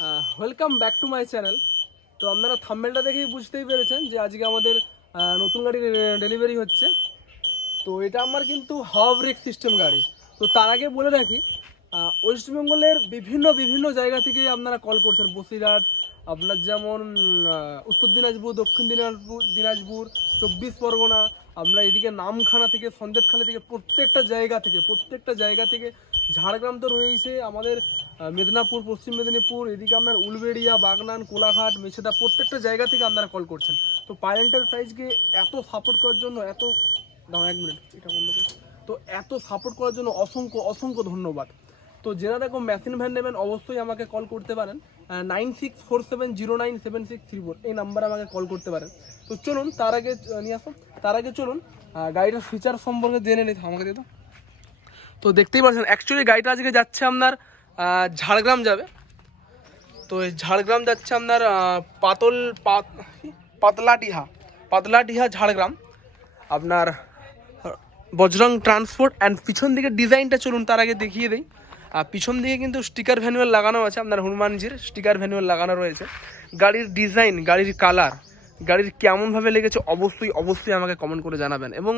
Welcome back to my channel তো আপনারা থাম্বেলটা দেখেই বুঝতেই পেরেছেন যে আজকে আমাদের নতুন গাড়ি ডেলিভারি হচ্ছে। তো এটা আমার কিন্তু হাওয়া ব্রেক সিস্টেম গাড়ি। তো তার আগে বলে রাখি আহ, ওয়েস্ট বেঙ্গলের বিভিন্ন বিভিন্ন জায়গা থেকে আপনারা কল করছেন। বসিরহাট আপনার যেমন উত্তর দিনাজপুর দক্ষিণ দিনাজপুর দিনাজপুর চব্বিশ পরগনা আমরা এদিকে নামখানা থেকে সন্দেশখালী থেকে প্রত্যেকটা জায়গা থেকে প্রত্যেকটা জায়গা থেকে ঝাড়গ্রাম তো রয়েছে আমাদের মেদিনীপুর, পশ্চিম মেদিনীপুর, এদিকে আপনার উলবেড়িয়া, বাগনান, কোলাঘাট, মেছেদা, প্রত্যেকটা জায়গা থেকে আপনারা কল করছেন। তো পাইলেন্টার প্রাইজকে এত সাপোর্ট করার জন্য এত দাঁড়াও এক মিনিট এটা বন্ধ। তো এত সাপোর্ট করার জন্য অসংখ্য অসংখ্য ধন্যবাদ। তো যারা দেখো মেশিন ভ্যান নেবেন, অবশ্যই আমাকে কল করতে পারেন। Nine six four seven zero nine seven six three four এই নাম্বারে আমাকে কল করতে পারেন। তো চলুন, তার আগে নিয়ে আসুন তার আগে চলুন গাড়িটার ফিচার সম্পর্কে জেনে নিতে আমাকে দিয়ে তো দেখতেই পাচ্ছেন অ্যাকচুয়ালি গাড়িটা আজকে যাচ্ছে আপনার ঝাড়গ্রাম যাবে। তো ঝাড়গ্রাম যাচ্ছে আপনার পাতল পাত পাতলাডিহা পাতলাডিহা ঝাড়গ্রাম। আপনার, বজরং ট্রান্সপোর্ট অ্যান্ড পিছন দিকে ডিজাইনটা চলুন তার আগে দেখিয়ে দিই। আর পিছন দিকে কিন্তু স্টিকার ভ্যানুয়াল লাগানো আছে, আপনার হনুমানজির স্টিকার ভ্যানুয়াল লাগানো রয়েছে। গাড়ির ডিজাইন, গাড়ির কালার। গাড়ির কেমনভাবে লেগেছে অবশ্যই অবশ্যই আমাকে কমেন্ট করে জানাবেন। এবং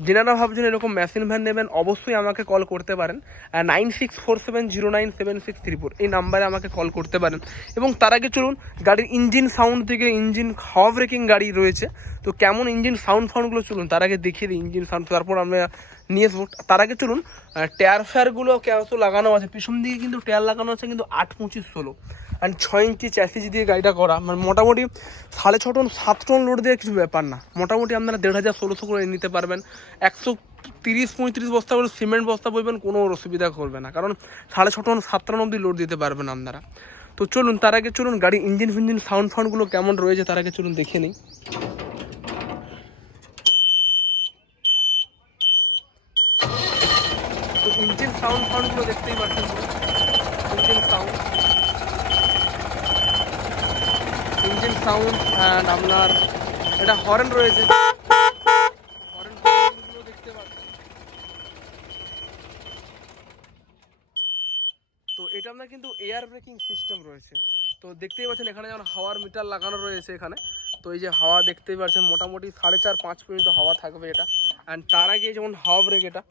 যেনারা ভাবছেন এরকম মেশিন ভ্যান নেবেন, অবশ্যই আমাকে কল করতে পারেন। Nine six four seven zero nine seven six three four এই নাম্বারে আমাকে কল করতে পারেন। এবং তার আগে চলুন, গাড়ির ইঞ্জিন সাউন্ড থেকে ইঞ্জিন হাওয়া ব্রেকিং গাড়ি রয়েছে। তো কেমন ইঞ্জিন সাউন্ড ফাউন্ডগুলো চলুন, তার আগে দেখিয়ে দিই ইঞ্জিন সাউন্ড তারপর আমরা নিয়ে আসব। তার আগে চলুন টায়ার ফায়ারগুলো কেমন লাগানো আছে? পিছন দিকে কিন্তু টায়ার লাগানো আছে, কিন্তু আট পঁচিশ ষোলো। অ্যান্ড ছয় ইঞ্চি চ্যাসিস দিয়ে গাড়িটা করা। মানে মোটামুটি সাড়ে ছ টন, সাত টন লোড দিয়ে কিছু ব্যাপার না। মোটামুটি আপনারা দেড় হাজার ষোলোশো করে নিতে পারবেন। একশো তিরিশ পঁয়ত্রিশ বস্তা করে সিমেন্ট বস্তা বইবেন, কোনো অসুবিধা করবে না। কারণ সাড়ে ছ টন, সাত টন অবধি লোড দিতে পারবেন আপনারা। তো চলুন, তার আগে চলুন গাড়ি ইঞ্জিন ফিঞ্জিন সাউন্ড ফাউন্ডগুলো কেমন রয়েছে, তার আগে চলুন দেখে নিই। ইঞ্জিন সাউন্ড ফাউন্ডগুলো দেখতেই পাচ্ছেন engine sound. Engine sound, and আপনার এটা হর্ন রয়েছে। তো এটা আপনার কিন্তু এয়ার ব্রেকিং সিস্টেম রয়েছে। তো দেখতেই পাচ্ছেন, এখানে যেমন হাওয়ার মিটার লাগানো রয়েছে এখানে। তো এই যে হাওয়া দেখতেই পাচ্ছেন, মোটামুটি সাড়ে চার, পাঁচ পর্যন্ত হাওয়া থাকবে এটা। অ্যান্ড তার আগে যেমন হাওয়া ব্রেক এটা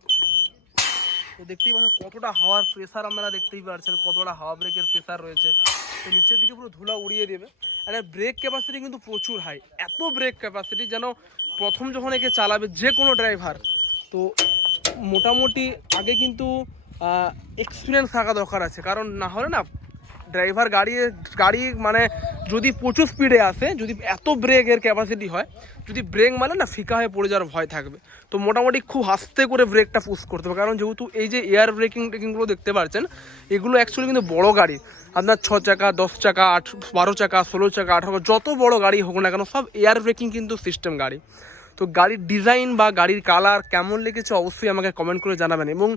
তো দেখতেই পাচ্ছেন কতটা হাওয়ার প্রেশার আপনারা দেখতেই পাচ্ছেন, কতটা হাওয়া ব্রেকের প্রেশার রয়েছে। তো নিচের দিকে পুরো ধুলা উড়িয়ে দেবে। আর ব্রেক ক্যাপাসিটি কিন্তু প্রচুর হাই এত ব্রেক ক্যাপাসিটি যেন প্রথম যখন একে চালাবে যে কোনো ড্রাইভার তো মোটামুটি আগে কিন্তু এক্সপিরিয়েন্স থাকা দরকার আছে। কারণ না হলে না ড্রাইভার গাড়ি গাড়ি মানে যদি প্রচুর স্পিডে আসে, যদি এত ব্রেকের ক্যাপাসিটি হয়, যদি ব্রেক মানে না ফিকা হয়ে পড়ে যাওয়ার ভয় থাকবে। তো মোটামুটি খুব আস্তে করে ব্রেকটা পুশ করতে হবে। কারণ যেহেতু এই যে এয়ার ব্রেকিং টেকিংগুলো দেখতে পাচ্ছেন, এগুলো অ্যাকচুয়ালি কিন্তু বড় গাড়ি। আপনার ছ চাকা, দশ চাকা, আট, বারো চাকা, ষোলো চাকা, আঠারো যত বড় গাড়ি হোক না কেন, সব এয়ার ব্রেকিং কিন্তু সিস্টেম গাড়ি। তো গাড়ির ডিজাইন বা গাড়ির কালার কেমন লেগেছে অবশ্যই আমাকে কমেন্ট করে জানাবেন। এবং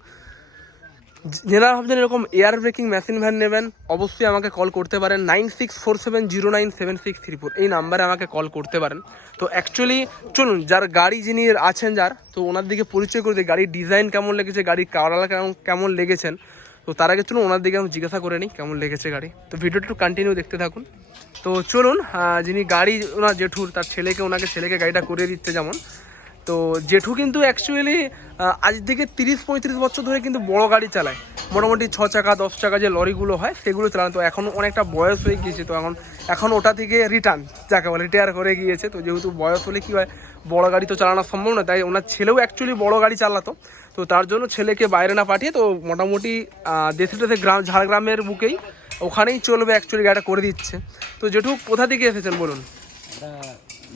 যারা ভাবছেন এরকম এয়ার ব্রেকিং মেশিন ভ্যান নেবেন, অবশ্যই আমাকে কল করতে পারেন। Nine six four seven zero nine seven six three four এই নাম্বারে আমাকে কল করতে পারেন। তো অ্যাকচুয়ালি চলুন, যার গাড়ি যিনি আছেন যার, তো ওনার দিকে পরিচয় করে দিই। গাড়ির ডিজাইন কেমন লেগেছে, গাড়ির কালার কেমন কেমন লেগেছেন? তো তার আগে চলুন, ওনার দিকে আমি জিজ্ঞাসা করে নিই কেমন লেগেছে গাড়ি। তো ভিডিওটা একটু কন্টিনিউ দেখতে থাকুন। তো চলুন যিনি গাড়ি, ওনার জেঠুর, তার ছেলেকে, ওনাকে ছেলেকে গাড়িটা করে দিচ্ছে যেমন। তো জেঠু কিন্তু অ্যাকচুয়ালি আজ থেকে তিরিশ, পঁয়ত্রিশ বছর ধরে কিন্তু বড় গাড়ি চালায়। মোটামুটি ছ চাকা, দশ চাকা যে লরিগুলো হয়, সেগুলো চালানো তো এখন অনেকটা বয়স হয়ে গিয়েছে। তো এখন এখন ওটা থেকে রিটার্ন যাকে বলে রিটায়ার করে গিয়েছে। তো যেহেতু বয়স হলে কী হয়, বড় গাড়ি তো চালানো সম্ভব না তাই ওনার ছেলেও অ্যাকচুয়ালি বড় গাড়ি চালাতো। তো তার জন্য ছেলেকে বাইরে না পাঠিয়ে, তো মোটামুটি দেশে দেশে গ্রাম, ঝাড়গ্রামের বুকেই ওখানেই চলবে অ্যাকচুয়ালি গাড়িটা করে দিচ্ছে। তো জেঠু, কোথা থেকে এসেছেন বলুন?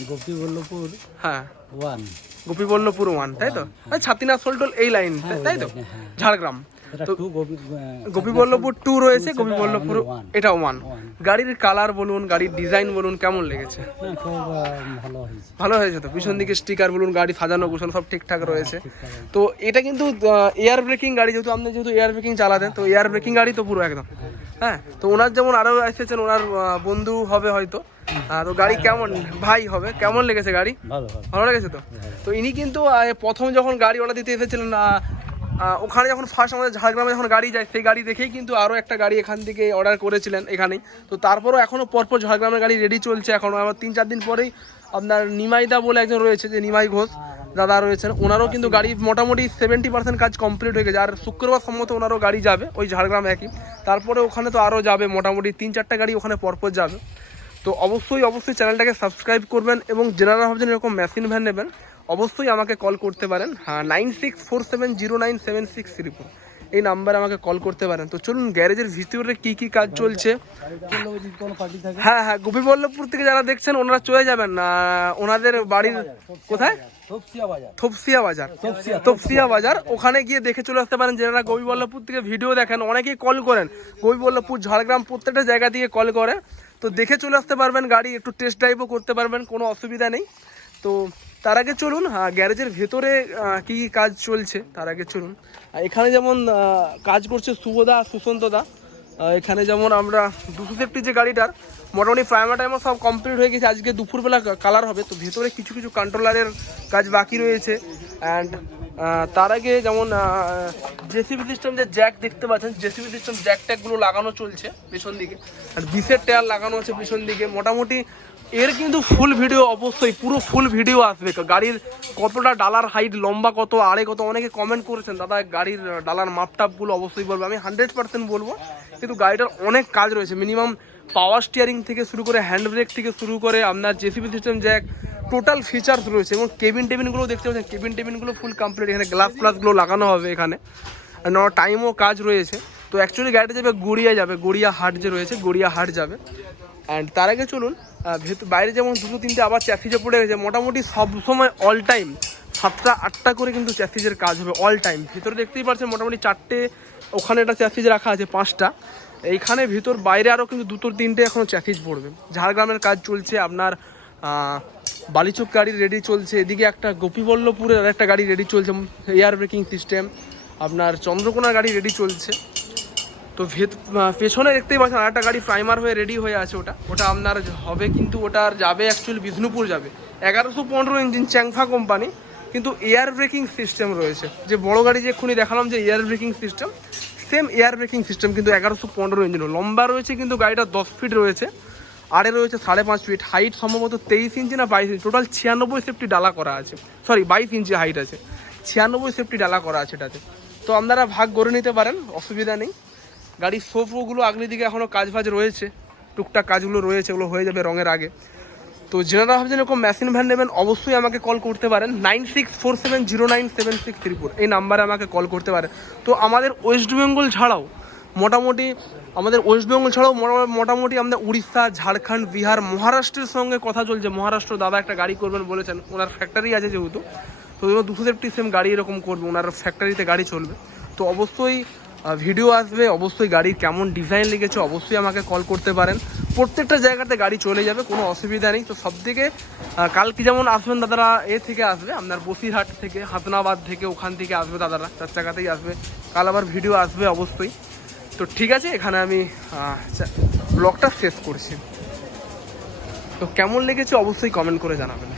গোপীবল্লভপুর হ্যাঁ। ওয়ান গোপীবল্লভপুর ওয়ান তাই তো? ছাতিনা সোলটোল এই লাইন হ্যাঁ, তাই তো? হ্যাঁ। ঝাড়গ্রাম। গোপীবল্লভপুর টু রয়েছে গোপীবল্লভপুর এটা ওয়ান গাড়ির কালার বলুন গাড়ির ডিজাইন বলুন কেমন লেগেছে? হ্যাঁ ভালো হয়েছে। তো? পিছন দিকে স্টিকার বলুন গাড়ি সাজানো গোছানো সব ঠিকঠাক রয়েছে। তো এটা কিন্তু এয়ার ব্রেকিং গাড়ি যেহেতু আপনি যেহেতু এয়ার ব্রেকিং চালাতেন তো এয়ার ব্রেকিং গাড়ি তো পুরো একদম। হ্যাঁ তো ওনার যেমন আরও এসেছেন ওনার বন্ধু হবে হয়তো। তো গাড়ি কেমন ভাই হবে কেমন লেগেছে গাড়ি? ভালো লেগেছে তো? তো ইনি কিন্তু প্রথম যখন গাড়ি অর্ডার দিতে এসেছিলেন ওখানে যখন ফার্স্ট আমাদের ঝাড়গ্রামে যখন গাড়ি যায়, সেই গাড়ি দেখেই কিন্তু আরও একটা গাড়ি এখান থেকে অর্ডার করেছিলেন এখানেই। তো তারপরও এখনও পরপর ঝাড়গ্রামের গাড়ি রেডি চলছে এখনও আমার তিন চার দিন পরেই আপনার নিমাইদা বলে একজন রয়েছে, যে নিমাই ঘোষ দাদা রয়েছেন, ওনারও কিন্তু গাড়ি মোটামুটি সেভেন্টি পার্সেন্ট কাজ কমপ্লিট হয়ে গেছে। আর শুক্রবার সম্মত ওনারও গাড়ি যাবে, ওই ঝাড়গ্রাম একই। তারপরে ওখানে তো আরও যাবে মোটামুটি তিন চারটা গাড়ি ওখানে পরপর যাবে। তো অবশ্যই অবশ্যই চ্যানেলটাকে সাবস্ক্রাইব করবেন এবং যারা ভাবছেন এরকম মেশিন ভ্যান নেবেন, অবশ্যই আমাকে কল করতে পারেন। হ্যাঁ nine six four seven zero nine seven six three four এই নাম্বারে আমাকে কল করতে পারেন। তো চলুন গ্যারেজের ভিতরে কি কি কাজ চলছে? হ্যাঁ হ্যাঁ গোপীবল্লভপুর থেকে যারা দেখছেন, ওনারা চলে যাবেন না? ওনাদের বাড়ির কোথায়? সবসিয়া বাজার। থপসিয়া বাজার। ওখানে গিয়ে দেখে চলে আসতে পারেন। যারা গোবিবল্লভপুর থেকে ভিডিও দেখেন, অনেকেই কল করেন। গোবিবল্লভপুর ঝাড়গ্রাম প্রত্যেকটা জায়গা থেকে কল করে। তো দেখে চলে আসতে পারবেন গাড়ি একটু টেস্ট ড্রাইভও করতে পারবেন কোনো অসুবিধা নেই। তো তার আগে চলুন হ্যাঁ গ্যারেজের ভেতরে কি কি কাজ চলছে তার আগে চলুন। এখানে যেমন কাজ করছে শুভদা সুশান্তদা আহ, এখানে যেমন আমরা দুশো সেফটি যে গাড়িটার মোটামুটি প্রাইমার টাইমও সব কমপ্লিট হয়ে গেছে। আজকে দুপুরবেলা কালার হবে তো ভেতরে কিছু কিছু কন্ট্রোলারের কাজ বাকি রয়েছে। অ্যান্ড তার আগে যেমন জেসিবি সিস্টেম যে জ্যাক দেখতে পাচ্ছেন জেসিবি সিস্টেম জ্যাক ট্যাকগুলো লাগানো চলছে পিছন দিকে। আর বিশের টায়ার লাগানো আছে পিছন দিকে। মোটামুটি এর কিন্তু ফুল ভিডিও অবশ্যই, পুরো ফুল ভিডিও আসবে। গাড়ির কতটা ডালার হাইট লম্বা কত, আড়ে কত, অনেকে কমেন্ট করেছেন, দাদা, গাড়ির ডালার মাপটাপগুলো অবশ্যই বলব। আমি হান্ড্রেড পার্সেন্ট বলব, কিন্তু গাড়িটার অনেক কাজ রয়েছে। মিনিমাম পাওয়ার স্টিয়ারিং থেকে শুরু করে হ্যান্ড ব্রেক থেকে শুরু করে আপনার JCB system jack total features রয়েছে এবং কেবিন টেবিনগুলো দেখতে পাচ্ছেন। কেবিন টেবিনগুলো ফুল কমপ্লিট এখানে গ্লাস ফ্লাসগুলো লাগানো হবে এখানে। টাইমও কাজ রয়েছে। তো অ্যাকচুয়ালি গাড়িটা যাবে গড়িয়া যাবে, গড়িয়া হাট যে রয়েছে, গড়িয়া হাট যাবে। অ্যান্ড তার আগে চলুন ভেতর বাইরে যেমন দুটো তিনটে আবার চ্যাসিজে পড়ে গেছে মোটামুটি সব সময় অল টাইম সাতটা, আটটা করে কিন্তু চ্যাসিজের কাজ হবে অল টাইম ভিতরে দেখতেই পাচ্ছেন মোটামুটি চারটে, ওখানে একটা চ্যাসিজ রাখা আছে, পাঁচটা। এইখানে ভিতর বাইরে আরও কিন্তু দুটো তিনটে এখনও চ্যাসিজ পড়বে। ঝাড়গ্রামের কাজ চলছে আপনার বালিচক গাড়ি রেডি চলছে। এদিকে একটা গোপীবল্লভপুরের আর একটা গাড়ি রেডি চলছে এয়ার ব্রেকিং সিস্টেম আপনার চন্দ্রকোনা গাড়ি রেডি চলছে। তো ভেত পেছনে দেখতেই পাচ্ছেন আর একটা গাড়ি প্রাইমার হয়ে রেডি হয়ে আছে ওটা। ওটা আপনার হবে কিন্তু ওটার যাবে অ্যাকচুয়ালি বিষ্ণুপুর যাবে। এগারোশো পনেরো ইঞ্জিন চ্যাংফা কোম্পানি কিন্তু এয়ার ব্রেকিং সিস্টেম রয়েছে। যে বড় গাড়ি যে এক্ষুনি দেখালাম যে air braking system same air braking system কিন্তু এগারোশো পনেরো ইঞ্জিন লম্বা রয়েছে কিন্তু গাড়িটা দশ ফিট রয়েছে। আরে রয়েছে সাড়ে পাঁচ ফিট হাইট সম্ভবত তেইশ ইঞ্চি না বাইশ ইঞ্চি টোটাল ছিয়ানব্বই সেফটি ডালা করা আছে। সরি বাইশ ইঞ্চি হাইট আছে। ছিয়ানব্বই সেফটি ডালা করা আছে এটাতে। তো আপনারা ভাগ করে নিতে পারেন, অসুবিধা নেই। গাড়ির সোফোগুলো আগলি দিকে এখনও কাজ ফাজ রয়েছে। টুকটাক কাজগুলো রয়েছে, ওগুলো হয়ে যাবে রঙের আগে। তো যারা ভাবছেন এরকম মেশিন ভ্যান নেবেন, অবশ্যই আমাকে কল করতে পারেন। Nine six four seven zero nine seven six three four এই নাম্বারে আমাকে কল করতে পারেন। তো আমাদের ওয়েস্ট বেঙ্গল ছাড়াও মোটামুটি আমাদের ওয়েস্ট বেঙ্গল ছাড়াও মোটা- মোটামুটি আমাদের উড়িষ্যা, ঝাড়খণ্ড, বিহার, মহারাষ্ট্রের সঙ্গে কথা চলছে। মহারাষ্ট্র দাদা একটা গাড়ি করবেন বলেছেন, ওনার ফ্যাক্টরি আছে যেহেতু, তো ওই জন্য দুশো সেফটি সেম গাড়ি এরকম করবে, ওনার ফ্যাক্টরিতে গাড়ি চলবে। তো অবশ্যই ভিডিও আসবে, অবশ্যই গাড়ির কেমন ডিজাইন লেগেছে অবশ্যই আমাকে কল করতে পারেন। প্রত্যেকটা জায়গাতে গাড়ি চলে যাবে, কোনো অসুবিধা নেই। তো সব থেকে কালকে যেমন আসবেন দাদারা, এ থেকে আসবে, আপনার বসিরহাট থেকে হাতনাবাদ থেকে ওখান থেকে আসবে দাদারা, চার চাকাতেই আসবে। কাল আবার ভিডিও আসবে অবশ্যই। তো ঠিক আছে, এখানে আমি ব্লগটা শেষ করছি। তো কেমন লেগেছে অবশ্যই কমেন্ট করে জানাবেন।